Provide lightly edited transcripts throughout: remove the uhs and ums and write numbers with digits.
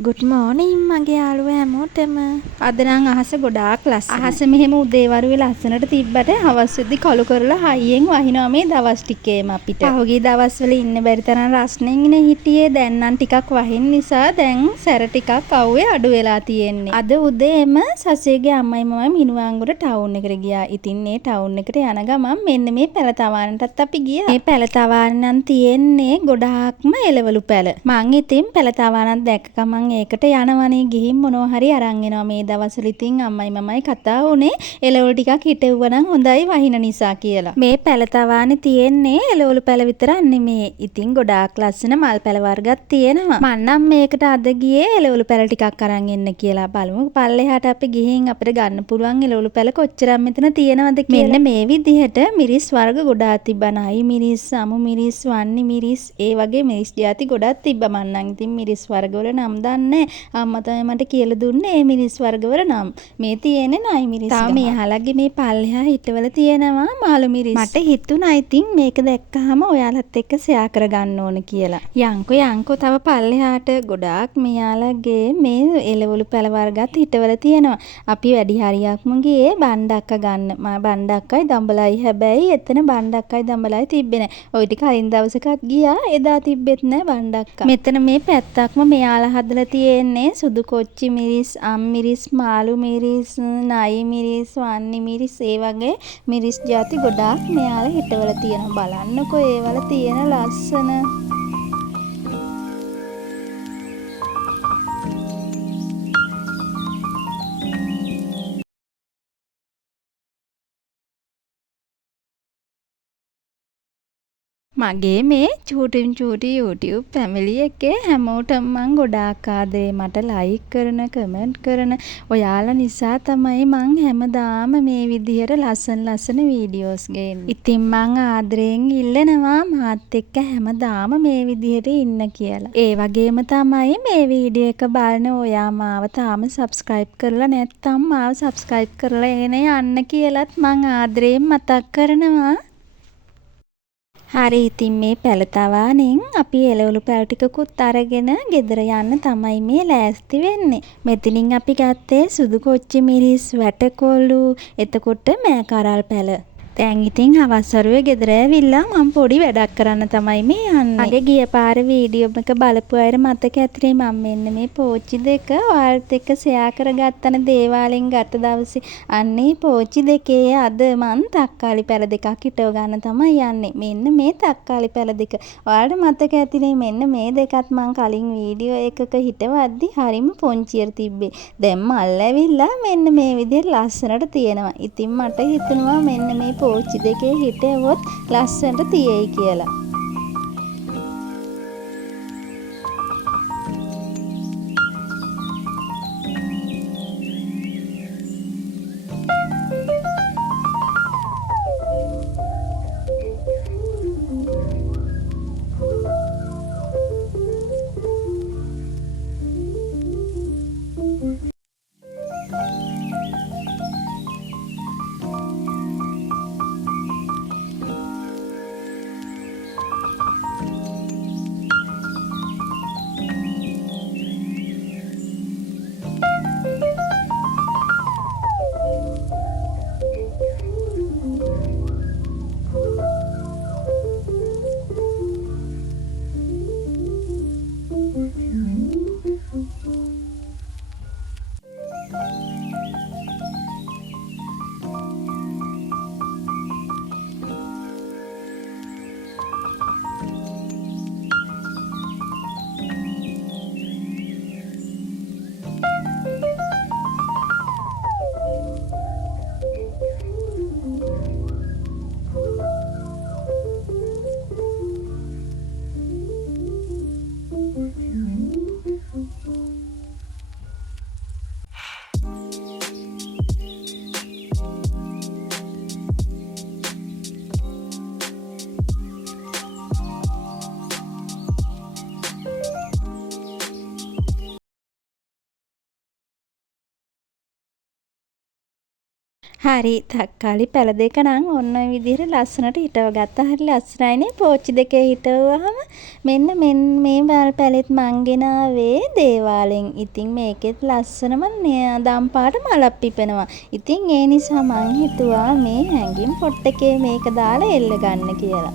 Good මෝනින් මගේ යාළුවෝ හැමෝටම. අද නම් අහස ගොඩාක් ලස්සනයි. අහස මෙහෙම උදේ වරුවේ ලස්සනට තිබ්බට හවස් වෙද්දි කළු කරලා හයියෙන් වහිනවා මේ දවස් ටිකේම අපිට. පහුගිය දවස්වල ඉන්න බැරි තරම් රස්නෙන්නේ හිටියේ. දැන් නම් ටිකක් වහින නිසා දැන් සැර ටිකක් අවුවේ අඩු වෙලා තියෙන්නේ. අද උදේම සසේගේ අම්මයි මමයි මිනුවාංගුර ටවුන් එකට ගියා. ඉතින් මේ ටවුන් එකට යන ගමන් මෙන්න මේ පැලතවානටත් අපි ගියා. මේ පැලතවාන නම් තියෙන්නේ ගොඩාක්ම එළවලු පැල. මං ඉතින් පැලතවානක් දැක්ක ගමන් ඒකට යනවනේ ගිහින් මොනවා හරි අරන් එනවා. මේ දවස්වල ඉතින් අම්මයි මමයි කතා වුණේ එළවලු ටිකක් හිටෙව්වනම් හොඳයි වහින නිසා කියලා. මේ පැලතවානේ තියෙන්නේ එළවලු පැල විතරක් නෙමේ. ඉතින් ගොඩාක් ලස්සන මල් පැල වර්ගත් තියෙනවා. මං නම් මේකට අද ගියේ එළවලු පැල ටිකක් අරන් එන්න කියලා. බලමු පල්ලෙහාට අපි ගිහින් අපිට ගන්න පුළුවන් එළවලු පැල කොච්චරක් මෙතන තියෙනවද කියලා. මෙන්න මේ විදිහට මිරිස් වර්ග ගොඩාක් තිබ්බා. නයි මිරිස්, සමු මිරිස්, වන්නි මිරිස්, ඒ වගේ මිරිස් ಜಾති ගොඩක් තිබ්බා. මං නම් ඉතින් මිරිස් වර්ග වල නම් දන්නේ. අම්මා තමයි මට කියලා දුන්නේ මේ මිරිස් වර්ග වල නම්. මේ තියෙන්නේ නයි මිරිස්. තව මෙයාලගේ මේ පල්ලෙහා හිටවල තියෙනවා මාළු මිරිස්. මට හිතුණා ඉතින් මේක දැක්කහම ඔයාලත් එක්ක ෂෙයා කරගන්න ඕන කියලා. යන්කෝ තව පල්ලෙහාට ගොඩාක් මෙයාලගේ මේ එළවලු පැල වර්ගත් හිටවල තියෙනවා. අපි වැඩි හරියක්ම ගියේ බණ්ඩක්ක ගන්න. බණ්ඩක්කයි දඹලයි හැබැයි එතන බණ්ඩක්කයි දඹලයි තිබ්බේ නැහැ. ওই ටික කලින් දවසකත් ගියා. එදා තිබ්බෙත් නැහැ බණ්ඩක්ක. මෙතන මේ පැත්තක්ම මෙයාලා හදලා තියෙන්නේ සුදු කොච්චි මිරිස්, අම් මිරිස්, මාළු මිරිස්, නයි මිරිස්, වන්නි මිරිස්, ඒ වගේ මිරිස් ಜಾති ගොඩාක් මෙයාලා හිටවල තියෙනවා. බලන්නකෝ ඒවල තියෙන ලස්සන. මගේ මේ චූටි YouTube ෆැමිලි එකේ හැමෝටම මං ගොඩාක් ආදරේ. මට ලයික් කරන, කමෙන්ට් කරන ඔයාලා නිසා තමයි මං හැමදාම මේ විදිහට ලස්සන වීඩියෝස් ගේන්නේ. ඉතින් මං ආදරෙන් ඉල්ලනවා මාත් එක්ක හැමදාම මේ විදිහට ඉන්න කියලා. ඒ වගේම තමයි මේ වීඩියෝ එක බලන ඔයා මාව තාම subscribe කරලා නැත්නම් මාව subscribe කරලා යන්න කියලාත් මං ආදරෙන් මතක් කරනවා. හරි ඉතින් මේ පැලතවානෙන් අපි එළවලු පැල ටිකකුත් අරගෙන ගෙදර යන්න තමයි මේ ලෑස්ති වෙන්නේ. මෙතනින් අපි ගත්තේ සුදු කොච්චි මිරිස්, වැටකොළු, එතකොට මෑ කරල් පැල. දැන් ඉතින් හවස් වරුවේ ගෙදර ඇවිල්ලා මම පොඩි වැඩක් කරන්න තමයි මේ යන්නේ. අගේ ගිය පාර වීඩියෝ එක බලපු අය මතක ඇතිනේ මම මෙන්න මේ පෝච්චි දෙක ඔයාලත් එක්ක ෂෙයා කරගත්තන දේවාලෙන් ගත්ත දවසේ. අන්නේ පෝච්චි දෙකේ අද මං තක්කාලි පැල දෙකක් හිටව ගන්න තමයි යන්නේ. මෙන්න මේ තක්කාලි පැල දෙක. ඔයාලට මතක ඇතිනේ මෙන්න මේ දෙකත් මං කලින් වීඩියෝ එකක හිටවද්දි හරිම පොන්චියට තිබ්බේ. දැන් මල් ඇවිල්ලා මෙන්න මේ විදිහට ලස්සනට තියෙනවා. ඉතින් මට හිතුණා මෙන්න මේ පෝච්චි දෙකේ හිටවොත් ලස්සනට තියෙයි කියලා. හරි තක්කාලි පැල දෙක නම් ඔන්න ඔය විදිහට ලස්සනට හිටව ගත්තා. හරි ලස්සනයිනේ. පෝච්චි දෙකේ හිටවුවාම මෙන්න මේ පැලෙත් මං ගෙනාවේ දේවාලෙන්. ඉතින් මේකෙත් ලස්සනම දම් පාට මලක් පිපෙනවා. ඉතින් ඒ නිසා මං හිතුවා මේ හැංගිම් පොට් එකේ මේක දාලා එල්ල ගන්න කියලා.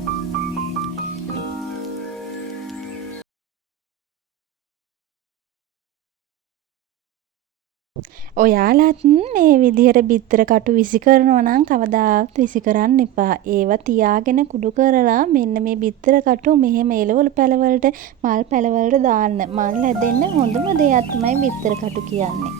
ඔයාලත් මේ විදිහට බිත්තර කටු විසි කරනවා නම් කවදාවත් විසි කරන්න එපා. ඒවා තියාගෙන කුඩු කරලා මෙන්න මේ බිත්තර කටු මෙහෙම එළවලු පැලවලට මල් පැලවලට දාන්න. මල් හැදෙන්න හොඳම දෙයක් තමයි බිත්තර කටු කියන්නේ.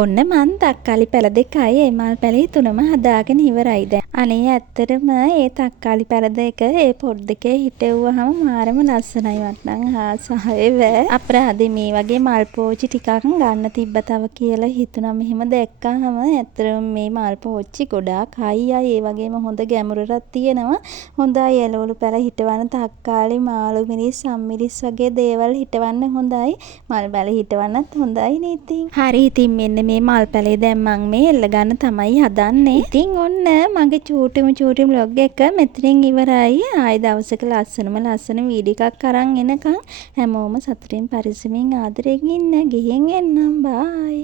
ඔන්න මං තක්කාලි පැල දෙකයි ඒ මල් පැලේ තුනම හදාගෙන ඉවරයි දැන්. අනේ ඇත්තටම ඒ තක්කාලි පැල දෙක ඒ පොත් දෙකේ හිටවුවාම මාරම ලස්සනයි වට්ටම් ආසාවේ වෑ. අපරාධේ මේ වගේ මල් පෝච්චි ටිකක් ගන්න තිබ්බ තව කියලා හිතුණා. මෙහෙම දැක්කහම ඇත්තටම මේ මල් පෝච්චි ගොඩාක් හයියයි. ඒ වගේම හොඳ ගැඹුරක් තියෙනවා. හොඳයි එළවලු පැල හිටවන්න තක්කාලි මාළු මිරිස් සම්මිරිස් වගේ දේවල් හිටවන්න හොඳයි. මල් පැල හිටවන්නත් හොඳයි නේ ඉතින්. හරි ඉතින් මෙන්න මේ මල් පැලේ දැන් මං මේ එල්ල ගන්න තමයි හදන්නේ. ඉතින් ඔන්න මගේ චූටි vlog එක මෙතනින් ඉවරයි. ආයි දවසක ලස්සන වීඩියෝ එකක් අරන් එනකන් හැමෝම සතුටින් පරිස්සමින් ආදරයෙන් ඉන්න. ගිහින් එන්නම්. බායි.